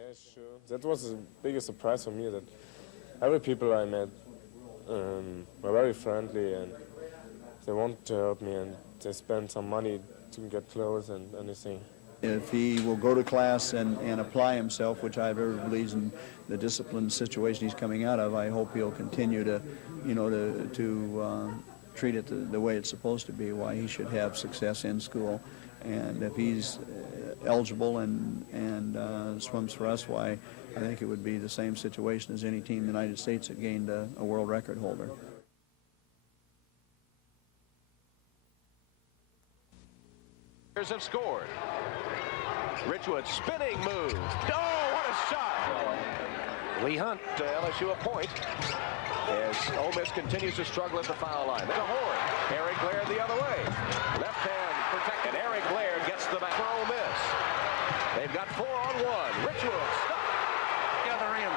Yeah, sure. That was the biggest surprise for me, that every people I met were very friendly and they wanted to help me, and they spent some money to get clothes and anything. If he will go to class and apply himself, which I very believes in the discipline situation he's coming out of, I hope he'll continue to, treat it the way it's supposed to be, why he should have success in school. And if he's eligible and swims for us, why I think it would be the same situation as any team in the United States that gained a world record holder. Have scored. Richwood spinning move. Oh, what a shot! Lee Hunt to LSU a point as Ole Miss continues to struggle at the foul line. There's a horn. Eric Blair the other way. Left hand protected. Eric Blair gets the back for Ole Miss. They've got 4-on-1. Richwood stuck the other end.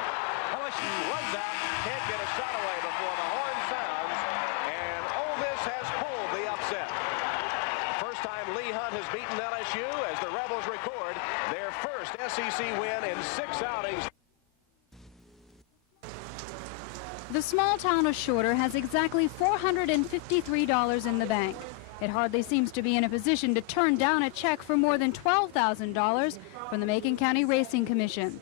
LSU runs out. Can't get a shot away before the horn sounds. And Ole Miss has pulled the upset. First time Lee Hunt has beaten LSU as the Rebels record their first SEC win in 6 outings. The small town of Shorter has exactly $453 in the bank. It hardly seems to be in a position to turn down a check for more than $12,000 from the Macon County Racing Commission.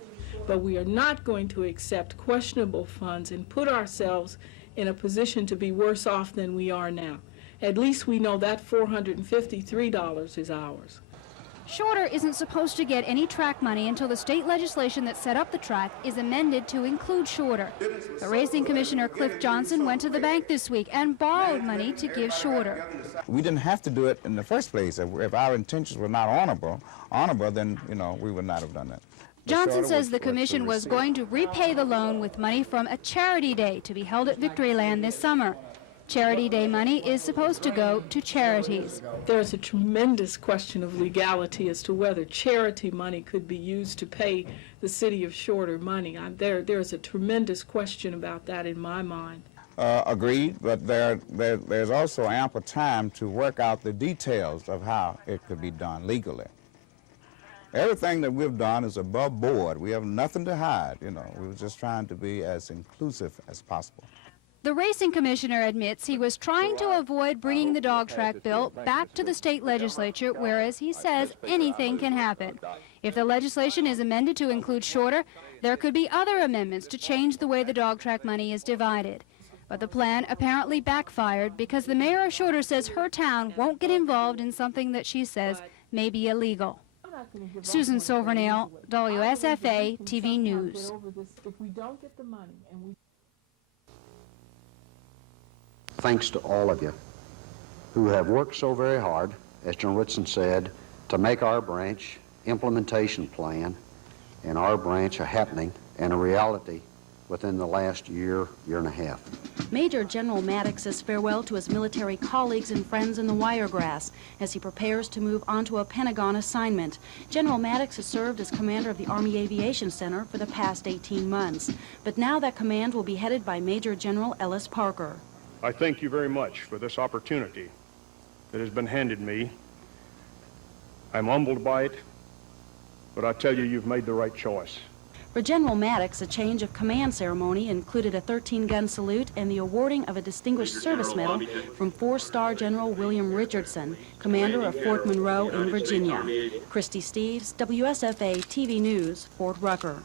But we are not going to accept questionable funds and put ourselves in a position to be worse off than we are now. At least we know that $453 is ours. Shorter isn't supposed to get any track money until the state legislation that set up the track is amended to include Shorter. The Racing Commissioner Cliff Johnson went to the bank this week and borrowed money to give Shorter. We didn't have to do it in the first place. If our intentions were not honorable, then, we would not have done that. Johnson says the commission was going to repay the loan with money from a charity day to be held at Victoryland this summer. Charity Day money is supposed to go to charities. There's a tremendous question of legality as to whether charity money could be used to pay the city of Shorter money. There's a tremendous question about that in my mind. Agreed, but there's also ample time to work out the details of how it could be done legally. Everything that we've done is above board. We have nothing to hide, We were just trying to be as inclusive as possible. The Racing Commissioner admits he was trying to avoid bringing the dog track bill back to the state legislature, whereas he says anything can happen. If the legislation is amended to include Shorter, there could be other amendments to change the way the dog track money is divided. But the plan apparently backfired because the mayor of Shorter says her town won't get involved in something that she says may be illegal. Susan Silvernail, WSFA TV News. Thanks to all of you who have worked so very hard, as General Whitson said, to make our branch implementation plan and our branch a happening and a reality within the last year and a half. Major General Maddox says farewell to his military colleagues and friends in the Wiregrass as he prepares to move on to a Pentagon assignment. General Maddox has served as commander of the Army Aviation Center for the past 18 months, but now that command will be headed by Major General Ellis Parker. I thank you very much for this opportunity that has been handed me. I'm humbled by it, but I tell you, you've made the right choice. For General Maddox, a change of command ceremony included a 13-gun salute and the awarding of a Distinguished Service Medal from 4-star General William Richardson, commander of Fort Monroe in Virginia. Christy Steves, WSFA TV News, Fort Rucker.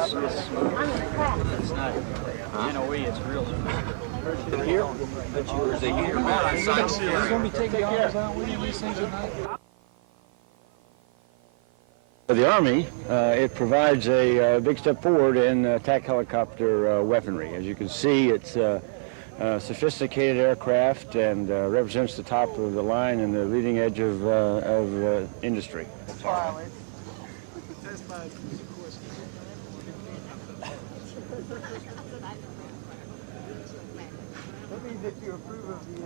It's not, it's real. Here? But yours are here. You're going to be taking ours out with these things at night? The Army, it provides a big step forward in attack helicopter weaponry. As you can see, it's a sophisticated aircraft and represents the top of the line and the leading edge of industry. That you approve of the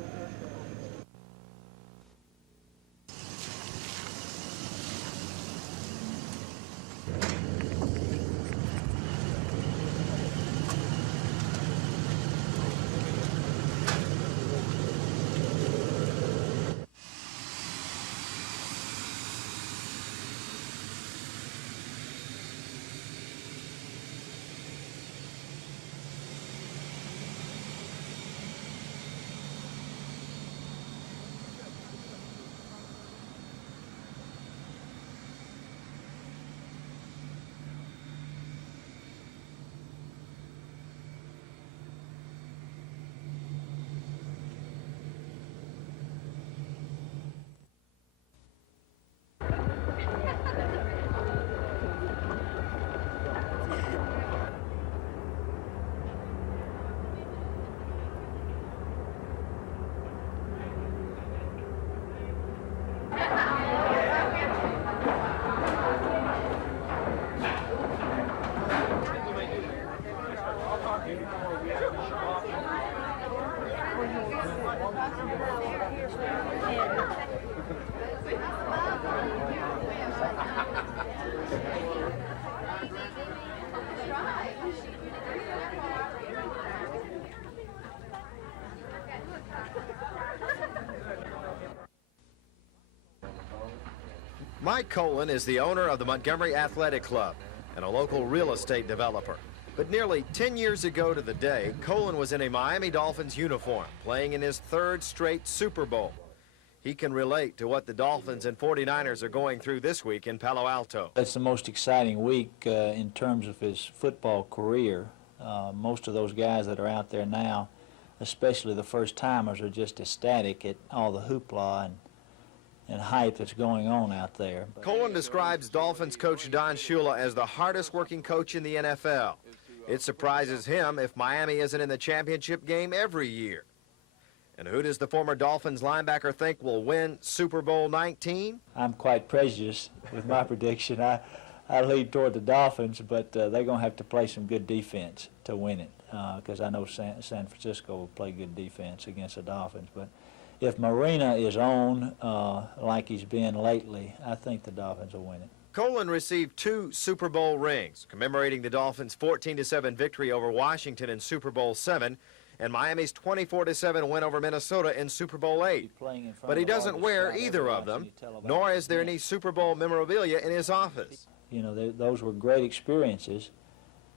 Mike Colon is the owner of the Montgomery Athletic Club and a local real estate developer. But nearly 10 years ago to the day, Colon was in a Miami Dolphins uniform, playing in his third straight Super Bowl. He can relate to what the Dolphins and 49ers are going through this week in Palo Alto. It's the most exciting week in terms of his football career. Most of those guys that are out there now, especially the first-timers, are just ecstatic at all the hoopla and hype that's going on out there. Colon describes Dolphins coach Don Shula as the hardest working coach in the NFL. It surprises him if Miami isn't in the championship game every year. And who does the former Dolphins linebacker think will win Super Bowl 19? I'm quite prejudiced with my prediction. I lead toward the Dolphins, but they're going to have to play some good defense to win it, because I know San Francisco will play good defense against the Dolphins. But if Marina is on like he's been lately, I think the Dolphins will win it. Colon received 2 Super Bowl rings, commemorating the Dolphins' 14-7 victory over Washington in Super Bowl 7 and Miami's 24-7 win over Minnesota in Super Bowl 8. But he doesn't wear either of them, nor is there any Super Bowl memorabilia in his office. You know, those were great experiences,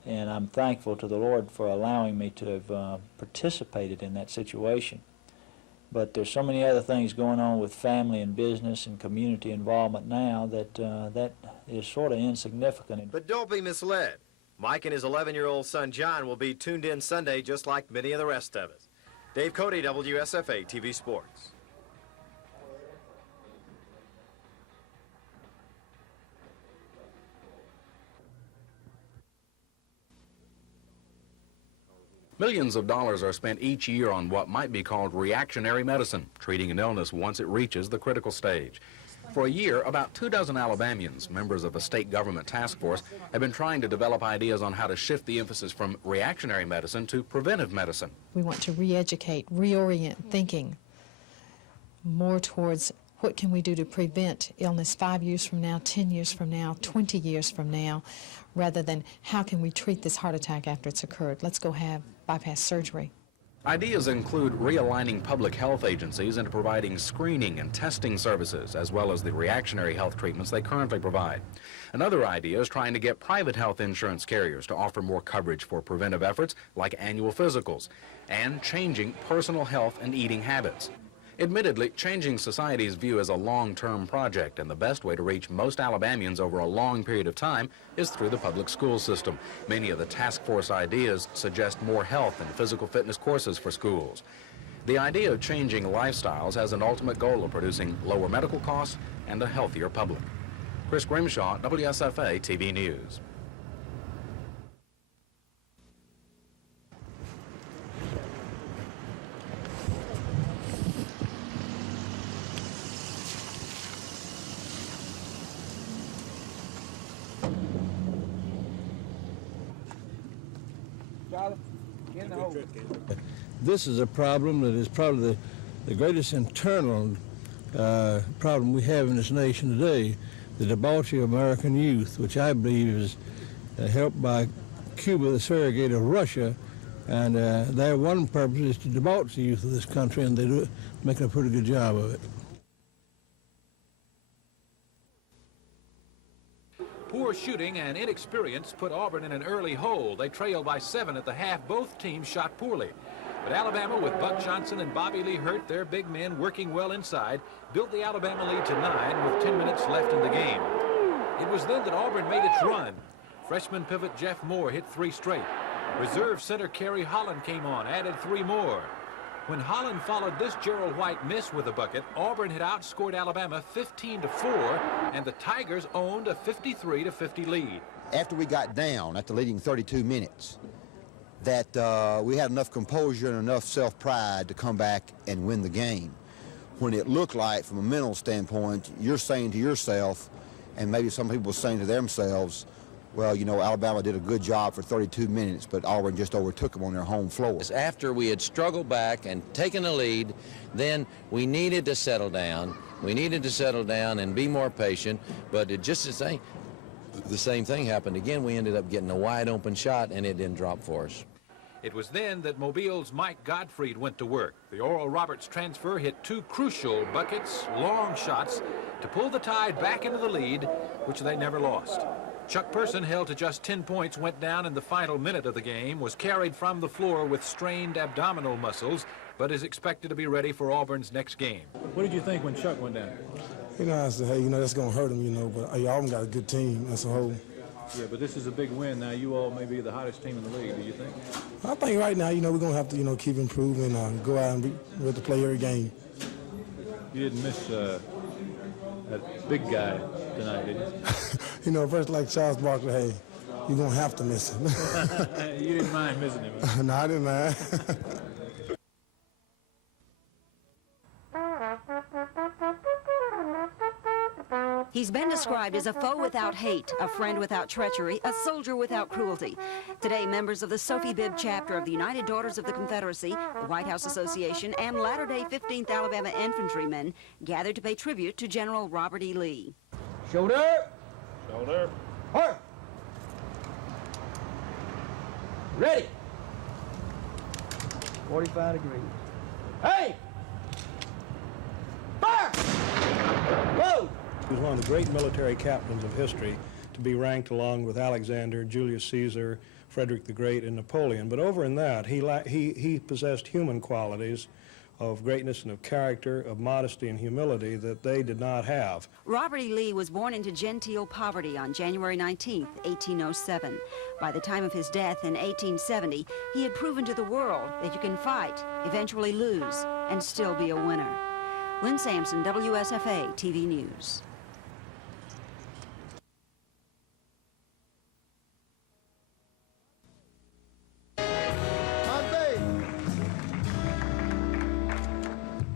and I'm thankful to the Lord for allowing me to have participated in that situation. But there's so many other things going on with family and business and community involvement now that that is sort of insignificant. But don't be misled. Mike and his 11-year-old son John will be tuned in Sunday just like many of the rest of us. Dave Cody, WSFA TV Sports. Millions of dollars are spent each year on what might be called reactionary medicine, treating an illness once it reaches the critical stage. For a year, about 24 Alabamians, members of a state government task force, have been trying to develop ideas on how to shift the emphasis from reactionary medicine to preventive medicine. We want to re-educate, reorient thinking more towards what can we do to prevent illness 5 years from now, 10 years from now, 20 years from now, rather than how can we treat this heart attack after it's occurred. Let's go have bypass surgery. Ideas include realigning public health agencies into providing screening and testing services, as well as the reactionary health treatments they currently provide. Another idea is trying to get private health insurance carriers to offer more coverage for preventive efforts like annual physicals, and changing personal health and eating habits. Admittedly, changing society's view is a long-term project, and the best way to reach most Alabamians over a long period of time is through the public school system. Many of the task force ideas suggest more health and physical fitness courses for schools. The idea of changing lifestyles has an ultimate goal of producing lower medical costs and a healthier public. Chris Grimshaw, WSFA TV News. This is a problem that is probably the greatest internal problem we have in this nation today, the debauchery of American youth, which I believe is helped by Cuba, the surrogate of Russia, and their one purpose is to debauch the youth of this country, and they do making a pretty good job of it. Poor shooting and inexperience put Auburn in an early hole. They trailed by 7 at the half. Both teams shot poorly. But Alabama, with Buck Johnson and Bobby Lee Hurt, their big men working well inside, built the Alabama lead to 9 with 10 minutes left in the game. It was then that Auburn made its run. Freshman pivot Jeff Moore hit 3 straight. Reserve center Kerry Holland came on, added 3 more. When Holland followed this Gerald White miss with a bucket, Auburn had outscored Alabama 15-4, and the Tigers owned a 53-50 lead. After we got down at the leading 32 minutes, that we had enough composure and enough self-pride to come back and win the game. When it looked like, from a mental standpoint, you're saying to yourself, and maybe some people are saying to themselves, well, you know, Alabama did a good job for 32 minutes, but Auburn just overtook them on their home floor. After we had struggled back and taken a lead, then we needed to settle down. We needed to settle down and be more patient, but it just the same thing happened again. We ended up getting a wide open shot, and it didn't drop for us. It was then that Mobile's Mike Gottfried went to work. The Oral Roberts transfer hit 2 crucial buckets, long shots, to pull the Tide back into the lead, which they never lost. Chuck Person, held to just 10 points, went down in the final minute of the game, was carried from the floor with strained abdominal muscles, but is expected to be ready for Auburn's next game. What did you think when Chuck went down? I said, hey, that's going to hurt him, but Auburn got a good team as a whole. Yeah, but this is a big win. Now, you all may be the hottest team in the league, do you think? I think right now, we're going to have to, keep improving, go out and we have to play every game. You didn't miss that big guy tonight, did you? First like Charles Barkley, hey, you're going to have to miss him. You didn't mind missing him, huh? No, I didn't mind. He's been described as a foe without hate, a friend without treachery, a soldier without cruelty. Today, members of the Sophie Bibb chapter of the United Daughters of the Confederacy, the White House Association, and latter-day 15th Alabama Infantrymen gathered to pay tribute to General Robert E. Lee. Shoulder. Shoulder. Hard. Ready. 45 degrees. Hey! Fire! Whoa! He was one of the great military captains of history, to be ranked along with Alexander, Julius Caesar, Frederick the Great, and Napoleon. But over in that, he possessed human qualities of greatness and of character, of modesty and humility that they did not have. Robert E. Lee was born into genteel poverty on January 19, 1807. By the time of his death in 1870, he had proven to the world that you can fight, eventually lose, and still be a winner. Lynn Sampson, WSFA TV News.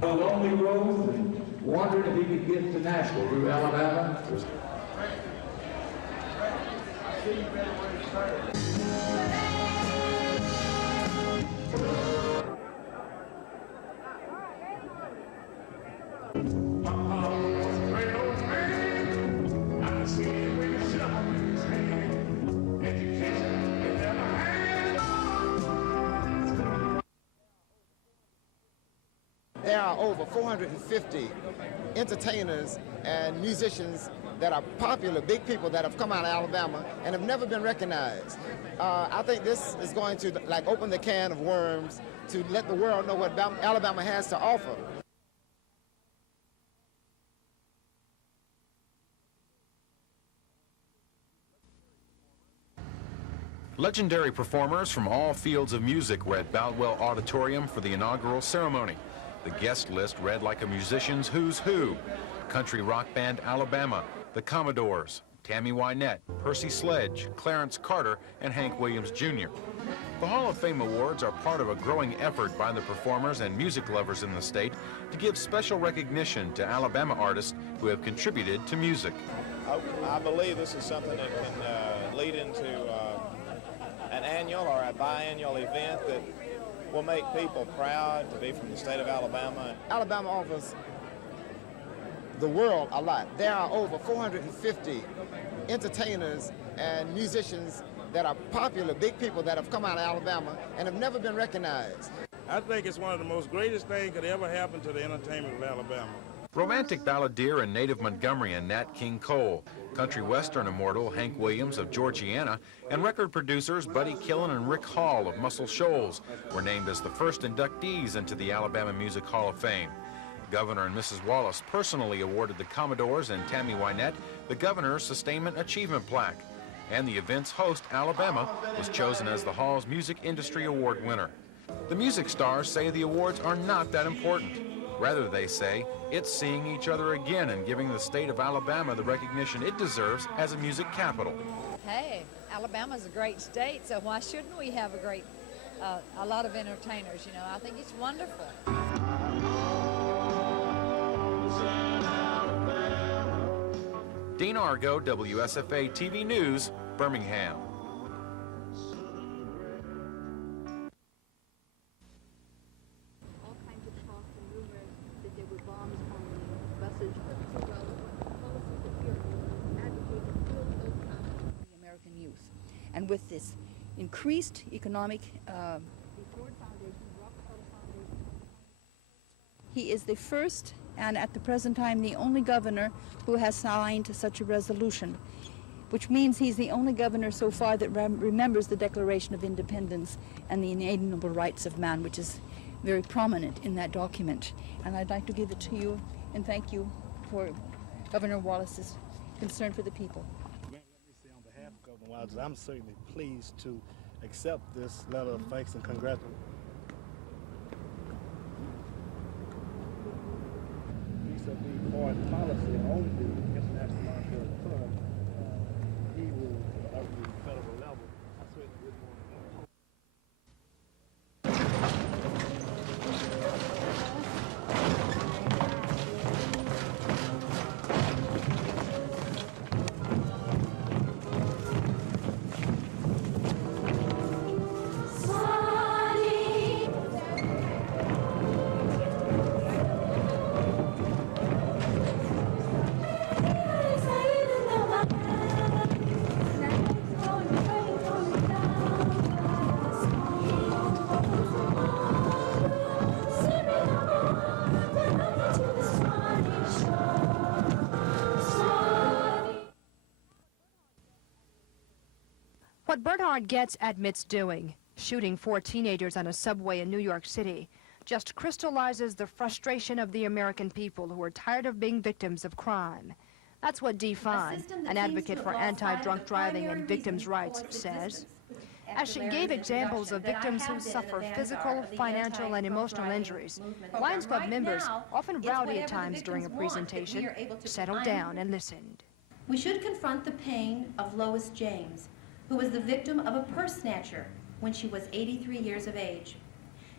A lonely road and wondered if he could get to Nashville through Alabama. There are over 450 entertainers and musicians that are popular, big people that have come out of Alabama and have never been recognized. I think this is going to open the can of worms to let the world know what Alabama has to offer. Legendary performers from all fields of music were at Boutwell Auditorium for the inaugural ceremony. The guest list read like a musician's who's who: country rock band Alabama, the Commodores, Tammy Wynette, Percy Sledge, Clarence Carter, and Hank Williams Jr. The Hall of Fame Awards are part of a growing effort by the performers and music lovers in the state to give special recognition to Alabama artists who have contributed to music. I believe this is something that can lead into an annual or a biannual event that will make people proud to be from the state of Alabama. Alabama offers the world a lot. There are over 450 entertainers and musicians that are popular, big people that have come out of Alabama and have never been recognized. I think it's one of the most greatest things that could ever happen to the entertainment of Alabama. Romantic balladeer and native Montgomeryan Nat King Cole, country western immortal Hank Williams of Georgiana, and record producers Buddy Killen and Rick Hall of Muscle Shoals were named as the first inductees into the Alabama Music Hall of Fame. Governor and Mrs. Wallace personally awarded the Commodores and Tammy Wynette the Governor's Sustainment Achievement Plaque, and the event's host, Alabama, was chosen as the Hall's Music Industry Award winner. The music stars say the awards are not that important. Rather, they say, it's seeing each other again and giving the state of Alabama the recognition it deserves as a music capital. Hey, Alabama's a great state, so why shouldn't we have a lot of entertainers, you know? I think it's wonderful. Dean Argo, WSFA TV News, Birmingham. And with this, increased economic. He is the first and at the present time the only governor who has signed such a resolution, which means he's the only governor so far that remembers the Declaration of Independence and the inalienable rights of man, which is very prominent in that document. And I'd like to give it to you and thank you for Governor Wallace's concern for the people. Let me say on behalf of Governor Wallace, I'm certainly pleased to accept this letter of thanks and congratulations. Vis-a-vis foreign policy on the International Monetary Fund, he will, at the federal level, I certainly would want to. What Bernhard Goetz admits doing, shooting 4 teenagers on a subway in New York City, just crystallizes the frustration of the American people who are tired of being victims of crime. That's what Dee Fine, an advocate for anti-drunk driving and victims' rights, says. As she gave examples of victims who suffer physical, financial, and emotional injuries, Lions Club members, often rowdy at times during a presentation, settled down and listened. We should confront the pain of Lois James, who was the victim of a purse snatcher when she was 83 years of age.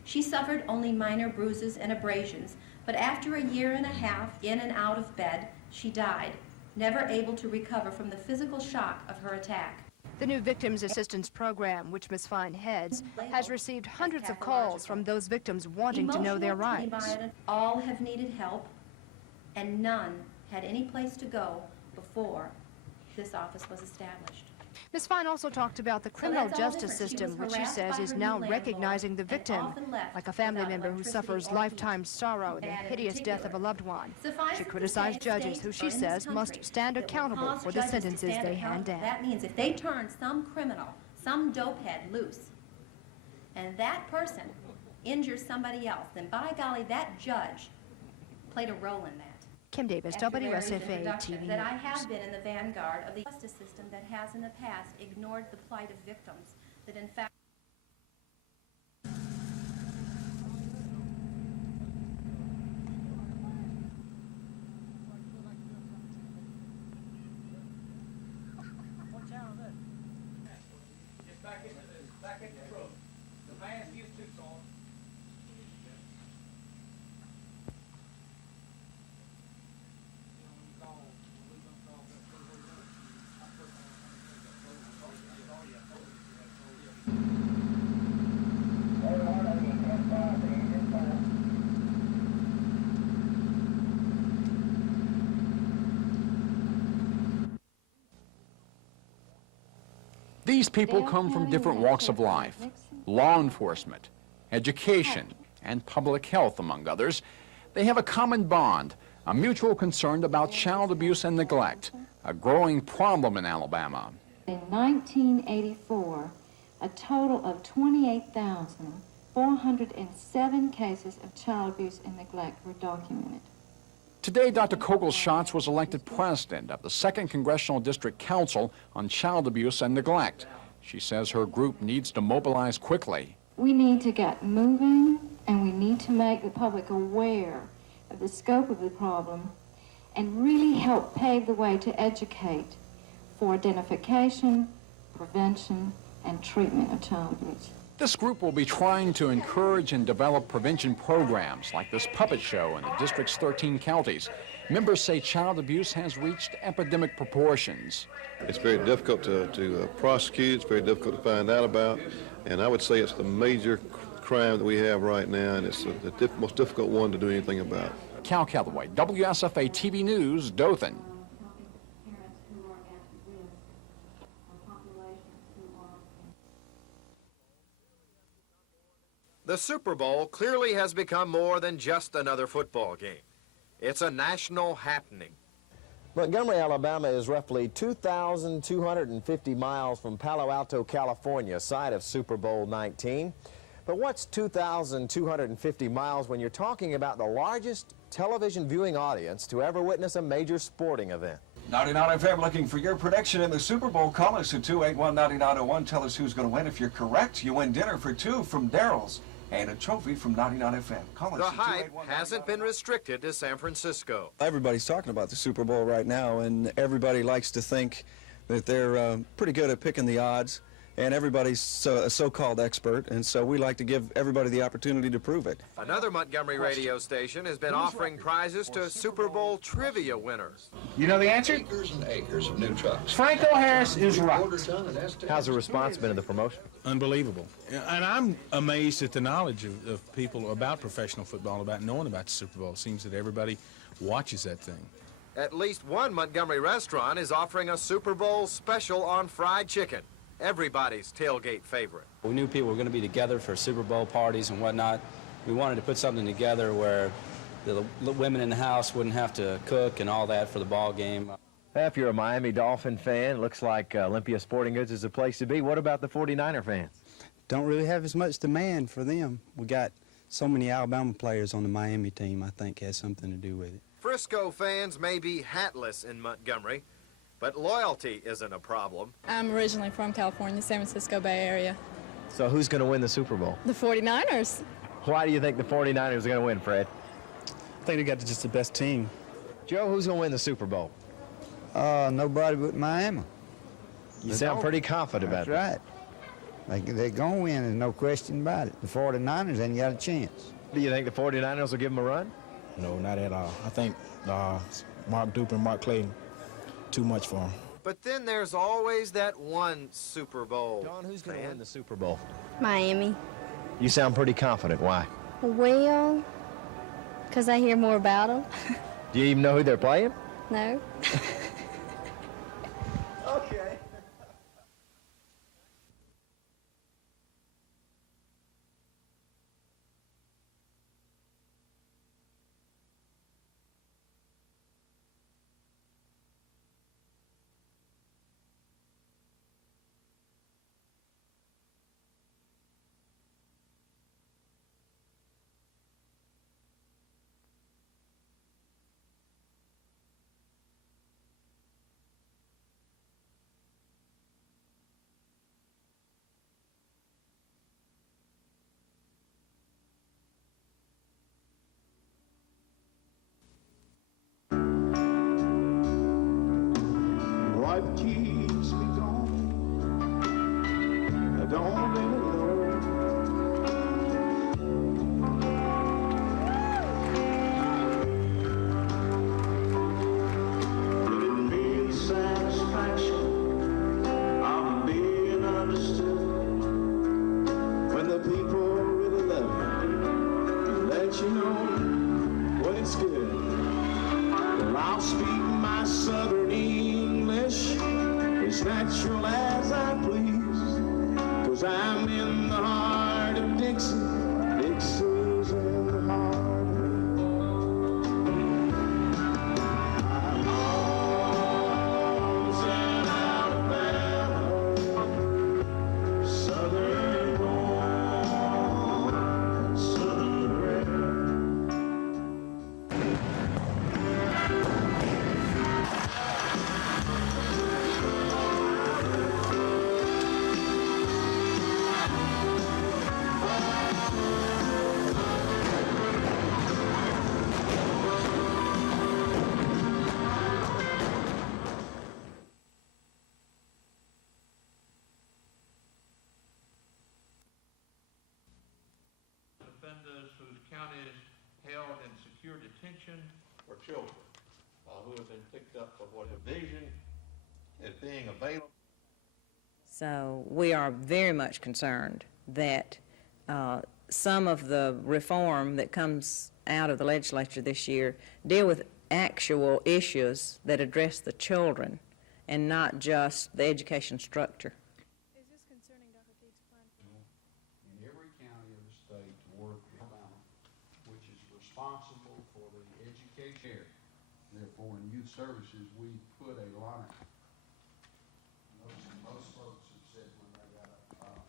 She suffered only minor bruises and abrasions, but after a year and a half in and out of bed, she died, never able to recover from the physical shock of her attack. The new Victims Assistance Program, which Ms. Fine heads, has received hundreds of calls from those victims wanting to know their rights. All have needed help, and none had any place to go before this office was established. Ms. Fine also talked about the criminal justice system, which she says is now recognizing the victim, like a family member who suffers lifetime sorrow in the hideous death of a loved one. She criticized judges who she says must stand accountable for the sentences they hand down. That means if they turn some criminal, some dopehead loose, and that person injures somebody else, then by golly, that judge played a role in that. Kim Davis, WSFA TV That I News. have been in the vanguard of the justice system that has in the past ignored the plight of victims, that in fact These people come from different walks of life: law enforcement, education, and public health, among others. They have a common bond, a mutual concern about child abuse and neglect, a growing problem in Alabama. In 1984, a total of 28,407 cases of child abuse and neglect were documented. Today, Dr. Kogel-Schatz was elected president of the 2nd Congressional District Council on Child Abuse and Neglect. She says her group needs to mobilize quickly. We need to get moving, and we need to make the public aware of the scope of the problem and really help pave the way to educate for identification, prevention, and treatment of child abuse. This group will be trying to encourage and develop prevention programs like this puppet show in the district's 13 counties. Members say child abuse has reached epidemic proportions. It's very difficult to prosecute, it's very difficult to find out about, and I would say it's the major crime that we have right now, and it's the most difficult one to do anything about. Cal Calloway, WSFA TV News, Dothan. The Super Bowl clearly has become more than just another football game. It's a national happening. Montgomery, Alabama is roughly 2,250 miles from Palo Alto, California, site of Super Bowl 19. But what's 2,250 miles when you're talking about the largest television viewing audience to ever witness a major sporting event? 99 FM looking for your prediction in the Super Bowl. Call us at 281-9901. Tell us who's going to win. If you're correct, you win dinner for two from Daryl's and a trophy from 99 FM. Call us The at hype hasn't been restricted to San Francisco. Everybody's talking about the Super Bowl right now, and everybody likes to think that they're pretty good at picking the odds, and everybody's a so-called expert, and so we like to give everybody the opportunity to prove it. Another Montgomery radio station has been offering prizes to Super Bowl trivia winners. You know the answer? Acres and acres of new trucks. Franco Harris is right. How's the response been to the promotion? Unbelievable. And I'm amazed at the knowledge of people about professional football, about knowing about the Super Bowl. It seems that everybody watches that thing. At least one Montgomery restaurant is offering a Super Bowl special on fried chicken, everybody's tailgate favorite. We knew people were going to be together for Super Bowl parties and whatnot. We wanted to put something together where the women in the house wouldn't have to cook and all that for the ball game. If you're a Miami Dolphin fan, it looks like Olympia Sporting Goods is the place to be. What about the 49er fans? Don't really have as much demand for them. We got so many Alabama players on the Miami team, I think has something to do with it. Frisco fans may be hatless in Montgomery, but loyalty isn't a problem. I'm originally from California, San Francisco Bay Area. So who's going to win the Super Bowl? The 49ers. Why do you think the 49ers are going to win, Fred? I think they got just the best team. Joe, who's going to win the Super Bowl? Nobody but Miami. You sound pretty confident about it. That's right. They're going to win, there's no question about it. The 49ers ain't got a chance. Do you think the 49ers will give them a run? No, not at all. I think Mark Duper and Mark Clayton, too much for them. But then there's always that one Super Bowl. Don, who's going to win the Super Bowl? Miami. You sound pretty confident. Why? Well, because I hear more about them. Do you even know who they're playing? No. Okay. What keeps me going? I don't really know. Could it be the satisfaction of being understood? When the people really love you, let you know when it's good. Well, I'll speak my southern English as natural as I please, 'cause I'm in the heart of Dixie. Dixie's in the heart of me. My home's in Alabama, southern born, southern bred. Offenders whose counties held in secure detention for children who have been picked up for what division is being available. So we are very much concerned that some of the reform that comes out of the legislature this year deal with actual issues that address the children and not just the education structure. In every county of the state, responsible for the education. Therefore, in youth services, we put a line. Most folks have said when they got up,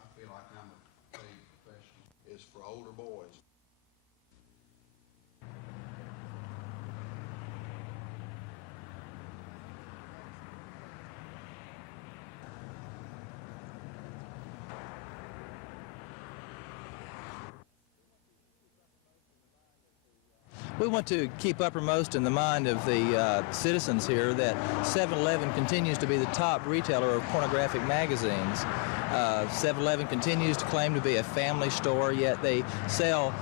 I feel like I'm a paid professional, is for older boys. We want to keep uppermost in the mind of the citizens here that 7-Eleven continues to be the top retailer of pornographic magazines. 7-Eleven continues to claim to be a family store, yet they sell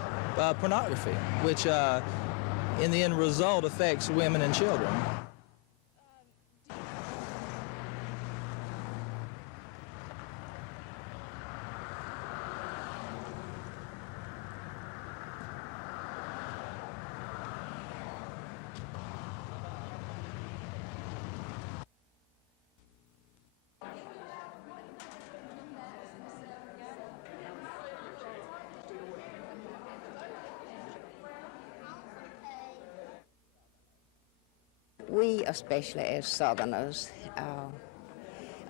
pornography, which in the end result affects women and children. We, especially as Southerners,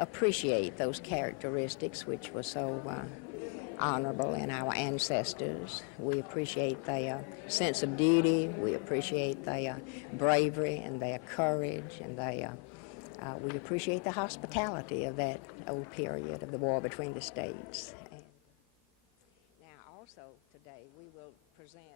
appreciate those characteristics which were so honorable in our ancestors. We appreciate their sense of duty. We appreciate their bravery and their courage, and we appreciate the hospitality of that old period of the war between the states. And now, also today, we will present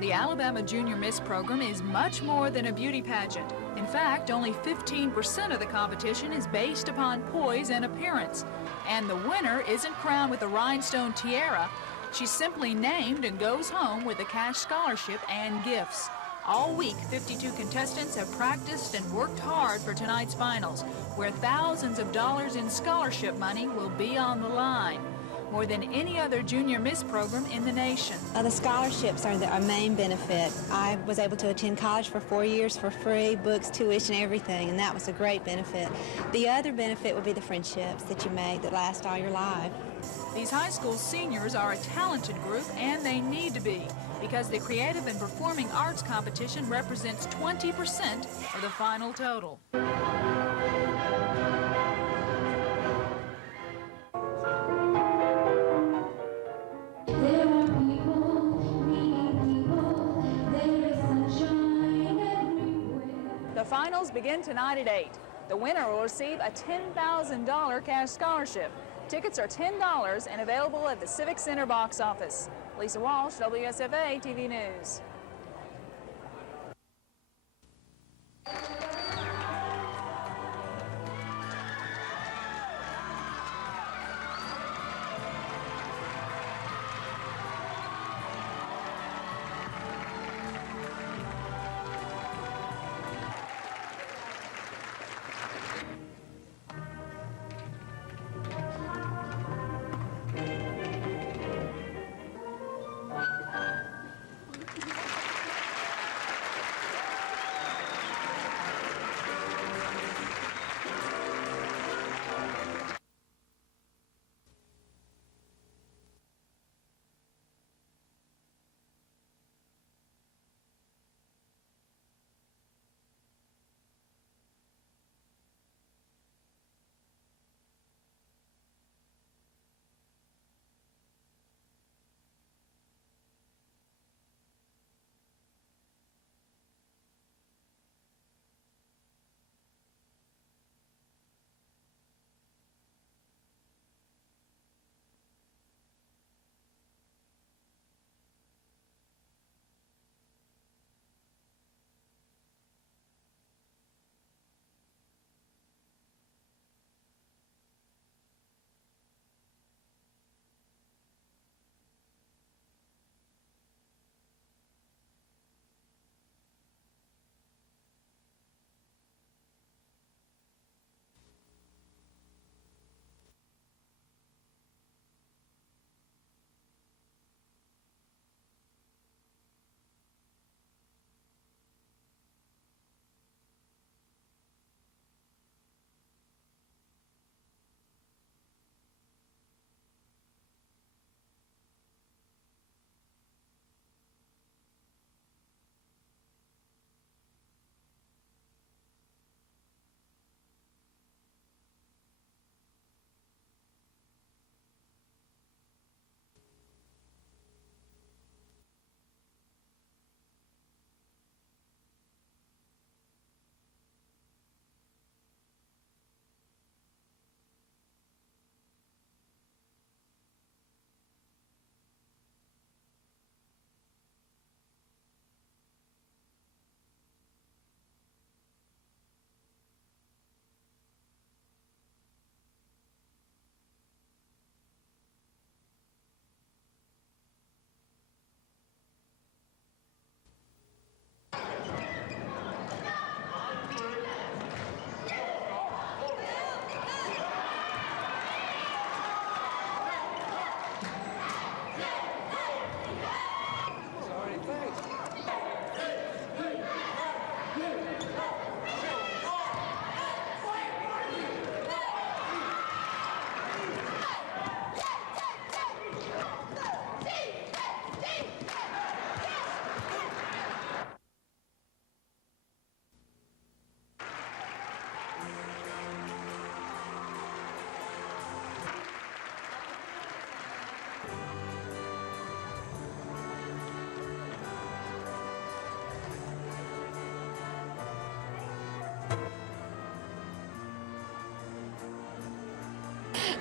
The Alabama Junior Miss program is much more than a beauty pageant. In fact, only 15% of the competition is based upon poise and appearance. And the winner isn't crowned with a rhinestone tiara. She's simply named and goes home with a cash scholarship and gifts. All week, 52 contestants have practiced and worked hard for tonight's finals, where thousands of dollars in scholarship money will be on the line. More than any other Junior Miss program in the nation. The scholarships are our main benefit. I was able to attend college for 4 years for free, books, tuition, everything, and that was a great benefit. The other benefit would be the friendships that you make that last all your life. These high school seniors are a talented group, and they need to be, because the creative and performing arts competition represents 20% of the final total. The finals begin tonight at 8. The winner will receive a $10,000 cash scholarship. Tickets are $10 and available at the Civic Center box office. Lisa Walsh, WSFA TV News.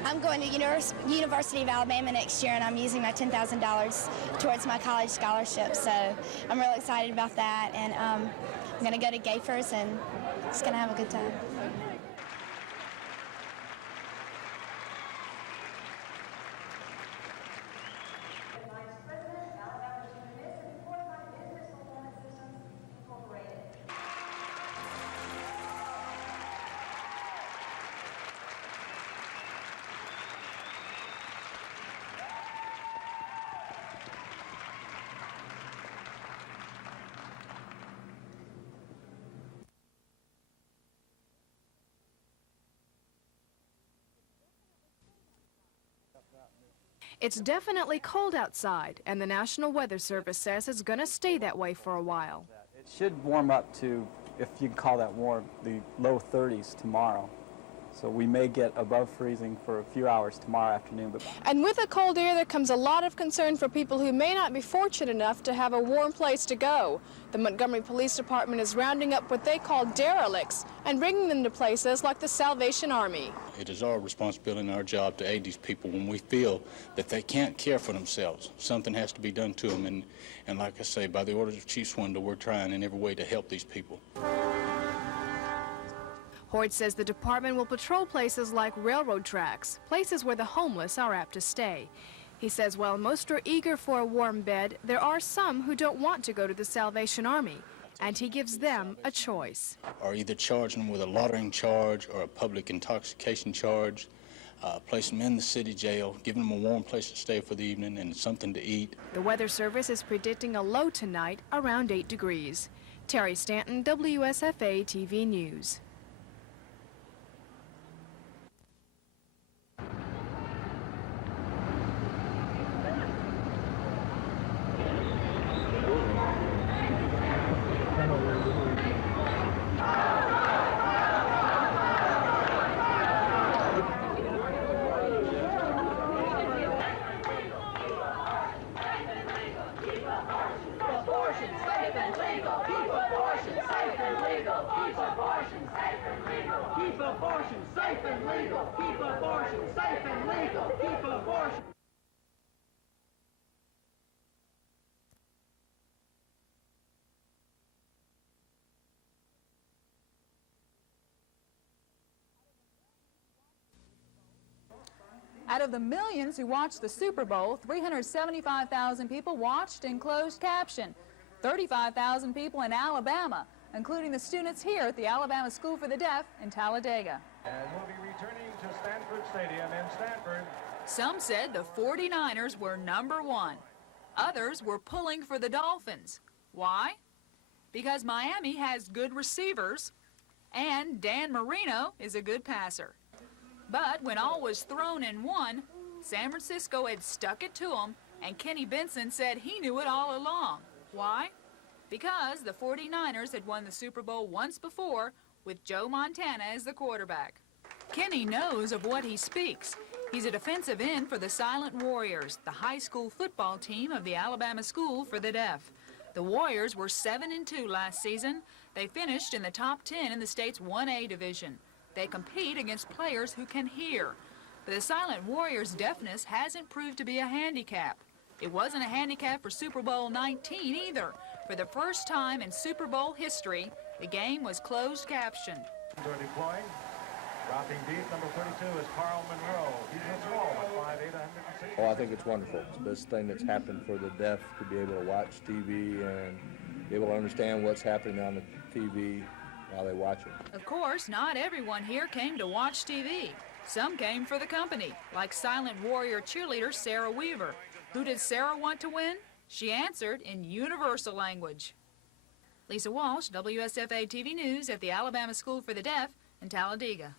I'm going to University of Alabama next year, and I'm using my $10,000 towards my college scholarship. So I'm really excited about that, and I'm going to go to Gayfers and just going to have a good time. It's definitely cold outside, and the National Weather Service says it's going to stay that way for a while. It should warm up to, if you can call that warm, the low 30s tomorrow. So we may get above freezing for a few hours tomorrow afternoon. And with the cold air, there comes a lot of concern for people who may not be fortunate enough to have a warm place to go. The Montgomery Police Department is rounding up what they call derelicts and bringing them to places like the Salvation Army. It is our responsibility and our job to aid these people when we feel that they can't care for themselves. Something has to be done to them, and like I say, by the orders of Chief Swindle, we're trying in every way to help these people. Hoyt says the department will patrol places like railroad tracks, places where the homeless are apt to stay. He says while most are eager for a warm bed, there are some who don't want to go to the Salvation Army, and he gives them a choice. Or either charging them with a loitering charge or a public intoxication charge, placing them in the city jail, giving them a warm place to stay for the evening and something to eat. The Weather Service is predicting a low tonight around 8 degrees. Terry Stanton, WSFA TV News. Out of the millions who watched the Super Bowl, 375,000 people watched in closed caption. 35,000 people in Alabama, including the students here at the Alabama School for the Deaf in Talladega. And we'll be returning to Stanford Stadium in Stanford. Some said the 49ers were #1. Others were pulling for the Dolphins. Why? Because Miami has good receivers, and Dan Marino is a good passer. But when all was thrown in one, San Francisco had stuck it to them, and Kenny Benson said he knew it all along. Why? Because the 49ers had won the Super Bowl once before with Joe Montana as the quarterback. Kenny knows of what he speaks. He's a defensive end for the Silent Warriors, the high school football team of the Alabama School for the Deaf. The Warriors were 7-2 last season. They finished in the top 10 in the state's 1A division. They compete against players who can hear. But the Silent Warriors' deafness hasn't proved to be a handicap. It wasn't a handicap for Super Bowl 19 either. For the first time in Super Bowl history, the game was closed captioned. They're deploying. Dropping deep, number 32 is Carl Monroe. He's a small one, 5'8", 160. Oh, I think it's wonderful. It's the best thing that's happened for the deaf to be able to watch TV and be able to understand what's happening on the TV while they watch it. Of course, not everyone here came to watch TV. Some came for the company, like Silent Warrior cheerleader Sarah Weaver. Who did Sarah want to win? She answered in universal language. Lisa Walsh, WSFA TV News at the Alabama School for the Deaf in Talladega.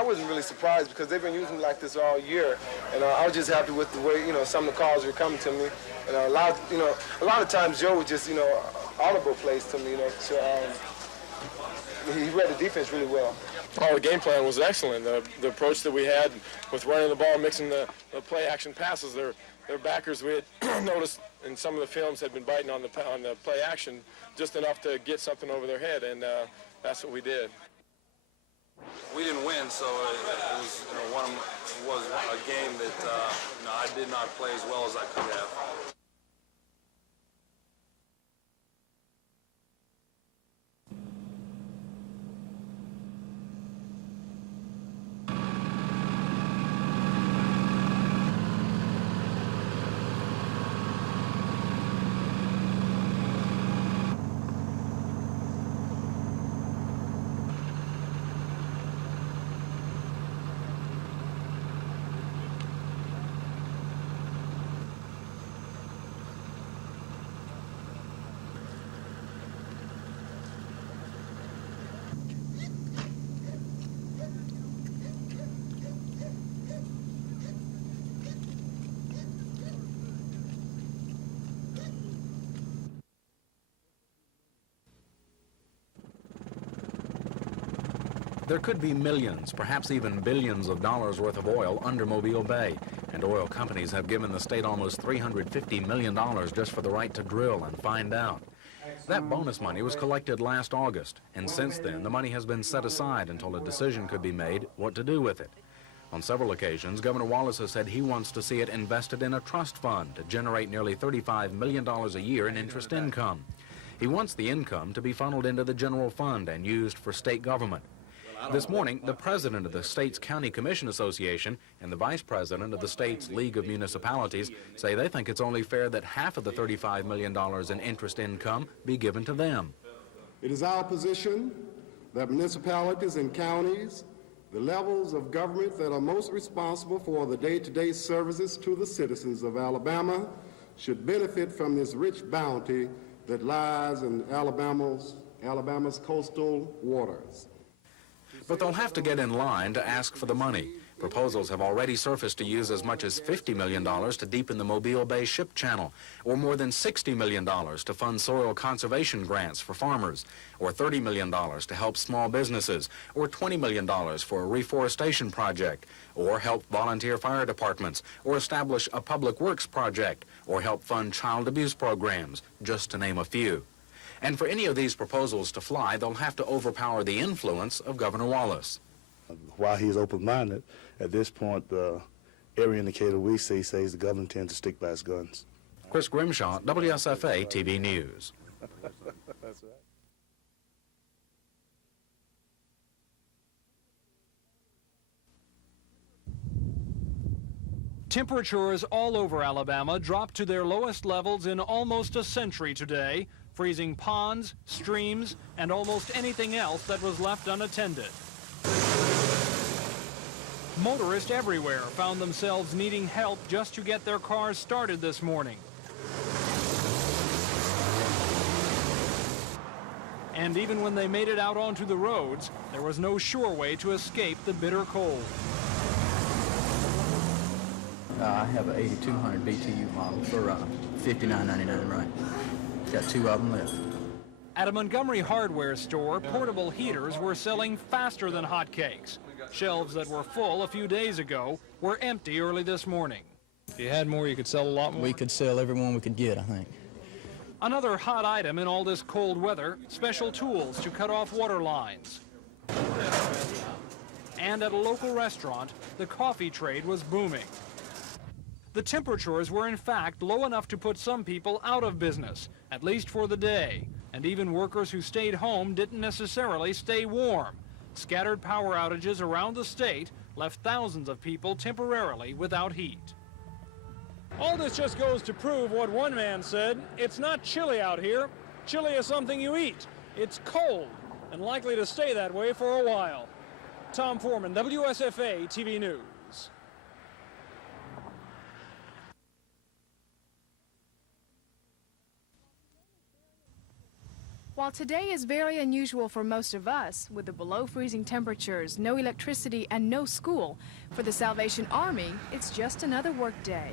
I wasn't really surprised because they've been using me like this all year, and I was just happy with the way, some of the calls were coming to me. And a lot of times Joe would just, audible plays to me, so he read the defense really well. Oh, the game plan was excellent. The approach that we had with running the ball, mixing the play-action passes, their backers, we had noticed in some of the films, had been biting on the play-action just enough to get something over their head, and that's what we did. We didn't win, so it was a game that I did not play as well as I could have. There could be millions, perhaps even billions of dollars worth of oil under Mobile Bay, and oil companies have given the state almost $350 million just for the right to drill and find out. That bonus money was collected last August, and since then the money has been set aside until a decision could be made what to do with it. On several occasions, Governor Wallace has said he wants to see it invested in a trust fund to generate nearly $35 million a year in interest income. He wants the income to be funneled into the general fund and used for state government. This morning, the president of the state's County Commission Association and the vice president of the state's League of Municipalities say they think it's only fair that half of the $35 million in interest income be given to them. It is our position that municipalities and counties, the levels of government that are most responsible for the day-to-day services to the citizens of Alabama, should benefit from this rich bounty that lies in Alabama's coastal waters. But they'll have to get in line to ask for the money. Proposals have already surfaced to use as much as $50 million to deepen the Mobile Bay ship channel, or more than $60 million to fund soil conservation grants for farmers, or $30 million to help small businesses, or $20 million for a reforestation project, or help volunteer fire departments, or establish a public works project, or help fund child abuse programs, just to name a few. And for any of these proposals to fly, they'll have to overpower the influence of Governor Wallace. While he's open-minded, at this point, every indicator we see says the governor tends to stick by his guns. Chris Grimshaw, WSFA TV News. That's right. Temperatures all over Alabama dropped to their lowest levels in almost a century today, freezing ponds, streams, and almost anything else that was left unattended. Motorists everywhere found themselves needing help just to get their cars started this morning. And even when they made it out onto the roads, there was no sure way to escape the bitter cold. I have an 8200 BTU model for $59.99, right? Got 2 of them left. At a Montgomery hardware store, portable heaters were selling faster than hotcakes. Shelves that were full a few days ago were empty early this morning. If you had more, you could sell a lot more? We could sell every one we could get, I think. Another hot item in all this cold weather, special tools to cut off water lines. And at a local restaurant, the coffee trade was booming. The temperatures were in fact low enough to put some people out of business, at least for the day. And even workers who stayed home didn't necessarily stay warm. Scattered power outages around the state left thousands of people temporarily without heat. All this just goes to prove what one man said: it's not chilly out here. Chili is something you eat. It's cold and likely to stay that way for a while. Tom Foreman, WSFA TV News. While today is very unusual for most of us, with the below freezing temperatures, no electricity, and no school, for the Salvation Army, it's just another work day.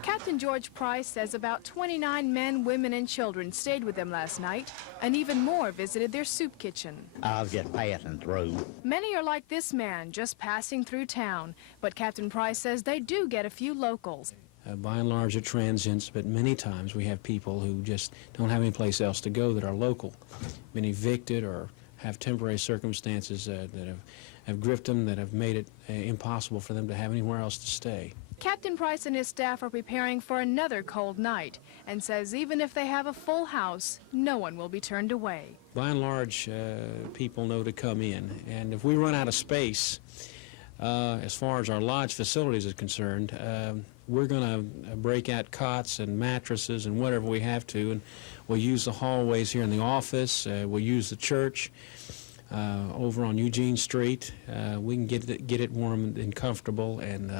Captain George Price says about 29 men, women, and children stayed with them last night, and even more visited their soup kitchen. I was just passing through. Many are like this man, just passing through town, but Captain Price says they do get a few locals. By and large, they're transients, but many times we have people who just don't have any place else to go that are local, been evicted or have temporary circumstances that have gripped them, that have made it impossible for them to have anywhere else to stay. Captain Price and his staff are preparing for another cold night and says even if they have a full house, no one will be turned away. By and large, people know to come in, and if we run out of space, as far as our lodge facilities is concerned, we're going to break out cots and mattresses and whatever we have to, and we'll use the hallways here in the office, we'll use the church over on Eugene Street. We can get it warm and comfortable, and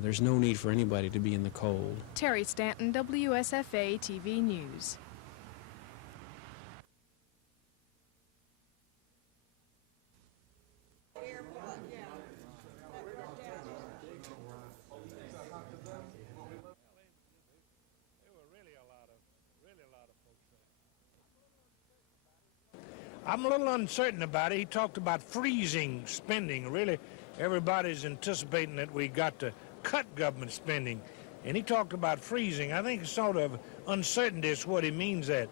there's no need for anybody to be in the cold. Terry Stanton, WSFA TV News. I'm a little uncertain about it. He talked about freezing spending. Really, everybody's anticipating that we got to cut government spending. And he talked about freezing. I think sort of uncertainty is what he means that.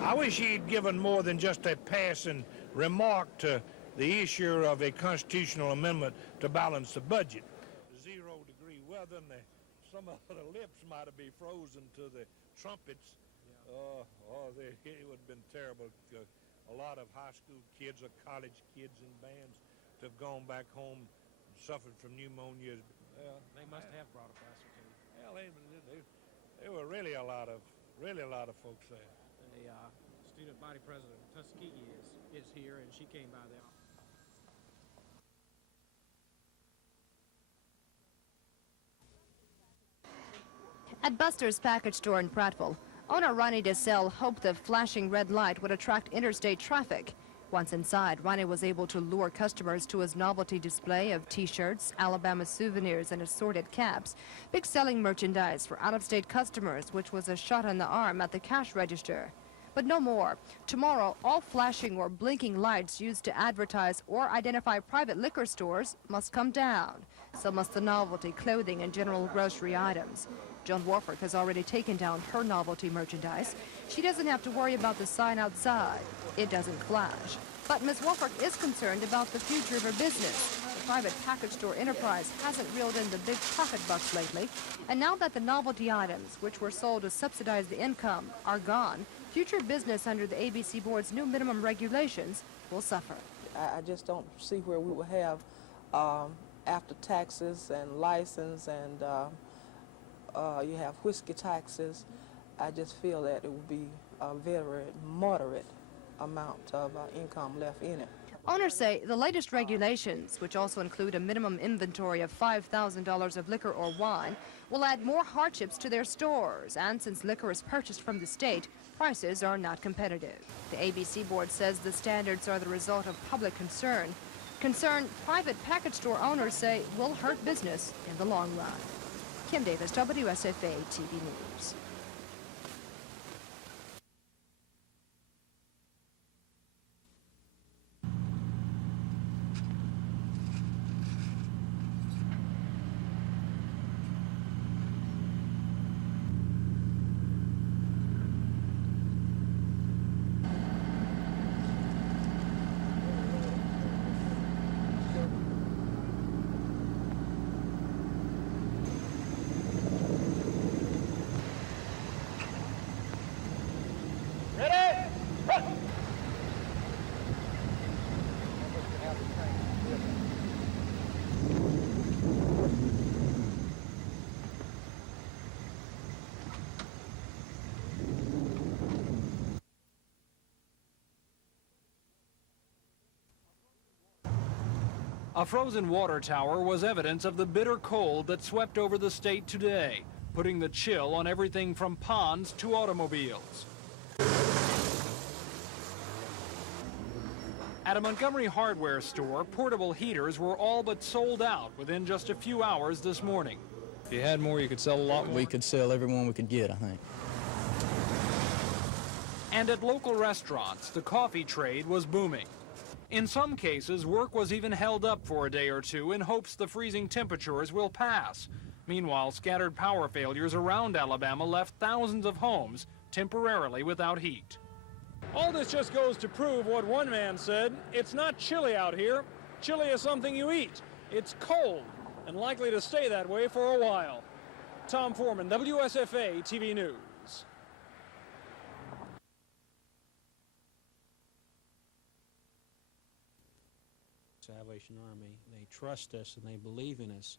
I wish he'd given more than just a passing remark to the issue of a constitutional amendment to balance the budget. 0-degree weather, and some of the lips might have been frozen to the trumpets. It would have been terrible. A lot of high school kids or college kids in bands to have gone back home and suffered from pneumonia. Well, They must have brought a ascertain. Well, there were really a lot of folks there. The student body president of Tuskegee is here, and she came by there. At Buster's package store in Prattville, owner Ronnie DeSalle hoped the flashing red light would attract interstate traffic. Once inside, Ronnie was able to lure customers to his novelty display of T-shirts, Alabama souvenirs, and assorted caps, big selling merchandise for out-of-state customers, which was a shot in the arm at the cash register. But no more. Tomorrow, all flashing or blinking lights used to advertise or identify private liquor stores must come down. So must the novelty, clothing, and general grocery items. Joan Warford has already taken down her novelty merchandise. She doesn't have to worry about the sign outside. It doesn't flash. But Ms. Warford is concerned about the future of her business. The private package store enterprise hasn't reeled in the big profit bucks lately. And now that the novelty items, which were sold to subsidize the income, are gone, future business under the ABC Board's new minimum regulations will suffer. I just don't see where we will have, after taxes and license and you have whiskey taxes, I just feel that it will be a very moderate amount of income left in it. Owners say the latest regulations, which also include a minimum inventory of $5,000 of liquor or wine, will add more hardships to their stores. And since liquor is purchased from the state, prices are not competitive. The ABC Board says the standards are the result of public concern. Concern private package store owners say will hurt business in the long run. Kim Davis, WSFA TV News. A frozen water tower was evidence of the bitter cold that swept over the state today, putting the chill on everything from ponds to automobiles. At a Montgomery hardware store, portable heaters were all but sold out within just a few hours this morning. If you had more, you could sell a lot more. We could sell every one we could get, I think. And at local restaurants, the coffee trade was booming. In some cases, work was even held up for a day or two in hopes the freezing temperatures will pass. Meanwhile, scattered power failures around Alabama left thousands of homes temporarily without heat. All this just goes to prove what one man said: it's not chilly out here. Chili is something you eat. It's cold and likely to stay that way for a while. Tom Foreman, WSFA TV News. Salvation Army, they trust us and they believe in us.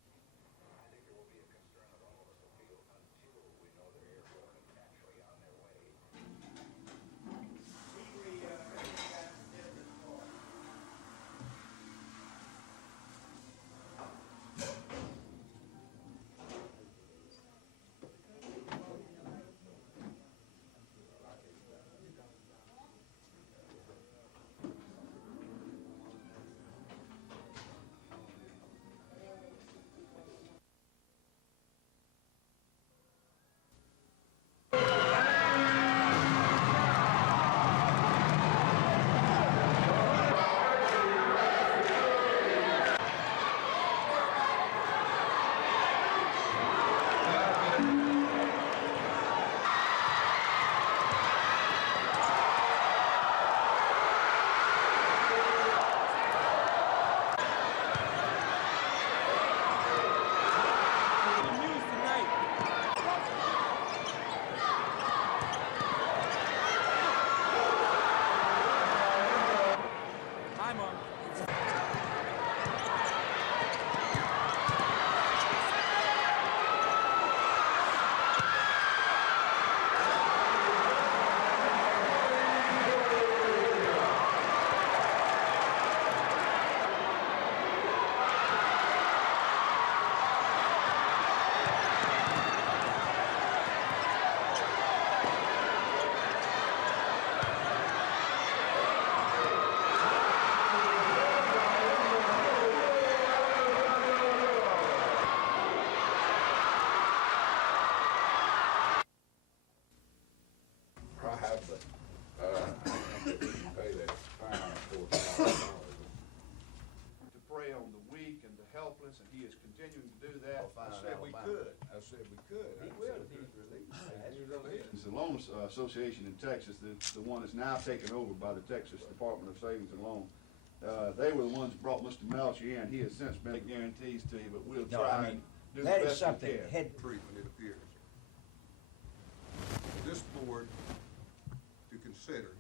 And he is continuing to do that. I said we could. He will if he's released. It's the Loan Association in Texas, the one that's now taken over by the Texas Department of Savings and Loan. They were the ones that brought Mr. Melcher in. He has since been guarantees to you, but we'll try and do the best we can. That is something head-proofing, it appears. For this board to consider.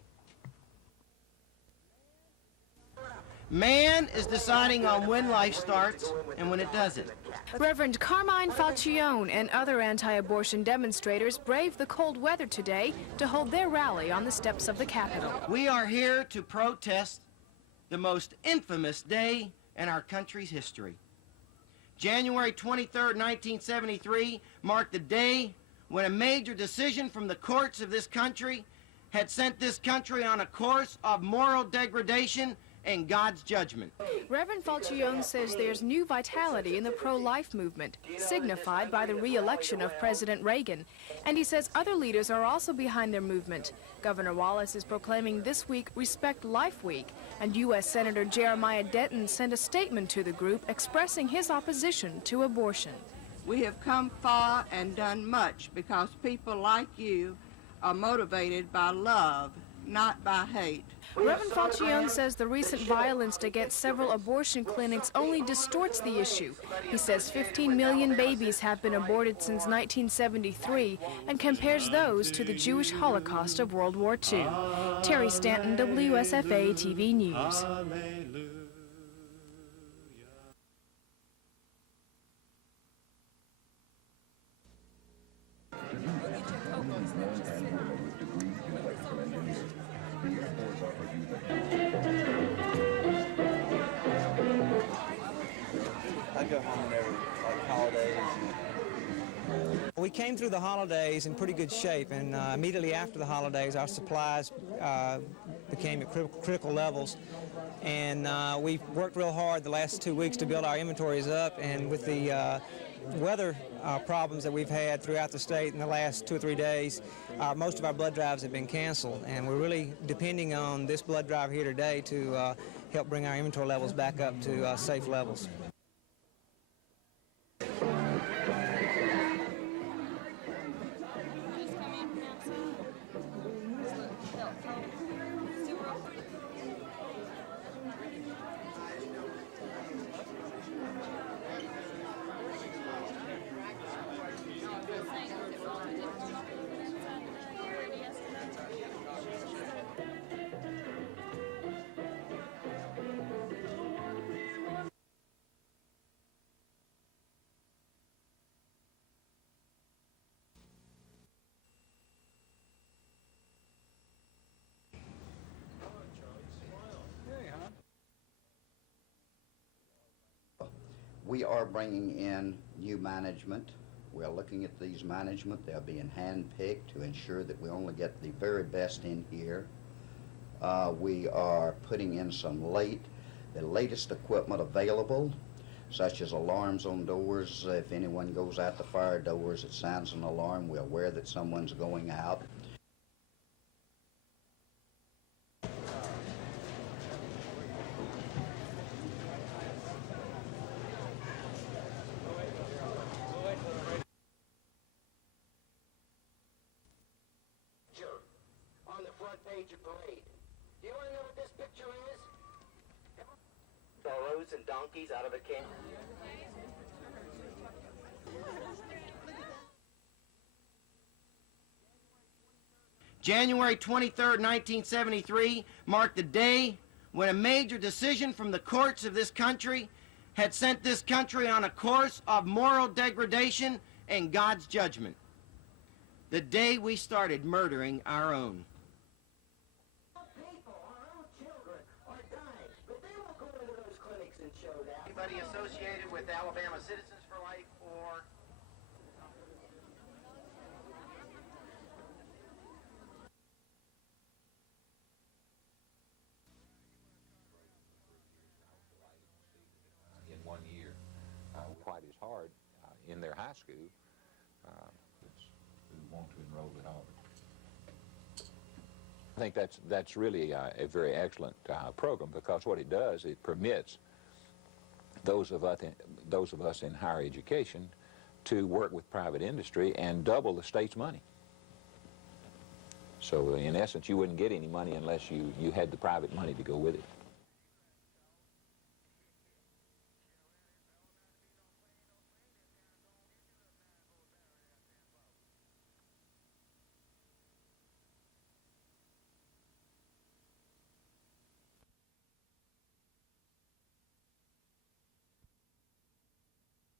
Man is deciding on when life starts and when it doesn't. Reverend Carmine Falcione and other anti-abortion demonstrators braved the cold weather today to hold their rally on the steps of the Capitol. We are here to protest the most infamous day in our country's history. January 23rd, 1973 marked the day when a major decision from the courts of this country had sent this country on a course of moral degradation and God's judgment. Reverend Falcione says there's new vitality in the pro-life movement, signified by the re-election of President Reagan. And he says other leaders are also behind their movement. Governor Wallace is proclaiming this week Respect Life Week, and U.S. Senator Jeremiah Denton sent a statement to the group expressing his opposition to abortion. We have come far and done much because people like you are motivated by love, not by hate. Reverend Falcione says the recent violence against several abortion clinics only distorts the issue. He says 15 million babies have been aborted since 1973 and compares those to the Jewish Holocaust of World War II. Terry Stanton, WSFA TV News. I go home every holidays. We came through the holidays in pretty good shape, and immediately after the holidays, our supplies became at critical levels. And we've worked real hard the last 2 weeks to build our inventories up, and with the weather problems that we've had throughout the state in the last 2 or 3 days, most of our blood drives have been canceled, and we're really depending on this blood drive here today to help bring our inventory levels back up to safe levels. We are bringing in new management. We're looking at these management. They're being hand-picked to ensure that we only get the very best in here. We are putting in the latest equipment available, such as alarms on doors. If anyone goes out the fire doors, it sounds an alarm. We're aware that someone's going out. On the front page of Parade. Do you want to know what this picture is? Burros and donkeys out of a can. January 23rd, 1973 marked the day when a major decision from the courts of this country had sent this country on a course of moral degradation and God's judgment. The day we started murdering our own. Anybody associated with Alabama Citizens for Life or... in 1 year, quite as hard in their high school who want to enroll at Auburn. I think that's really a very excellent program, because what it does, it permits those of us in higher education to work with private industry and double the state's money. So in essence, you wouldn't get any money unless you had the private money to go with it.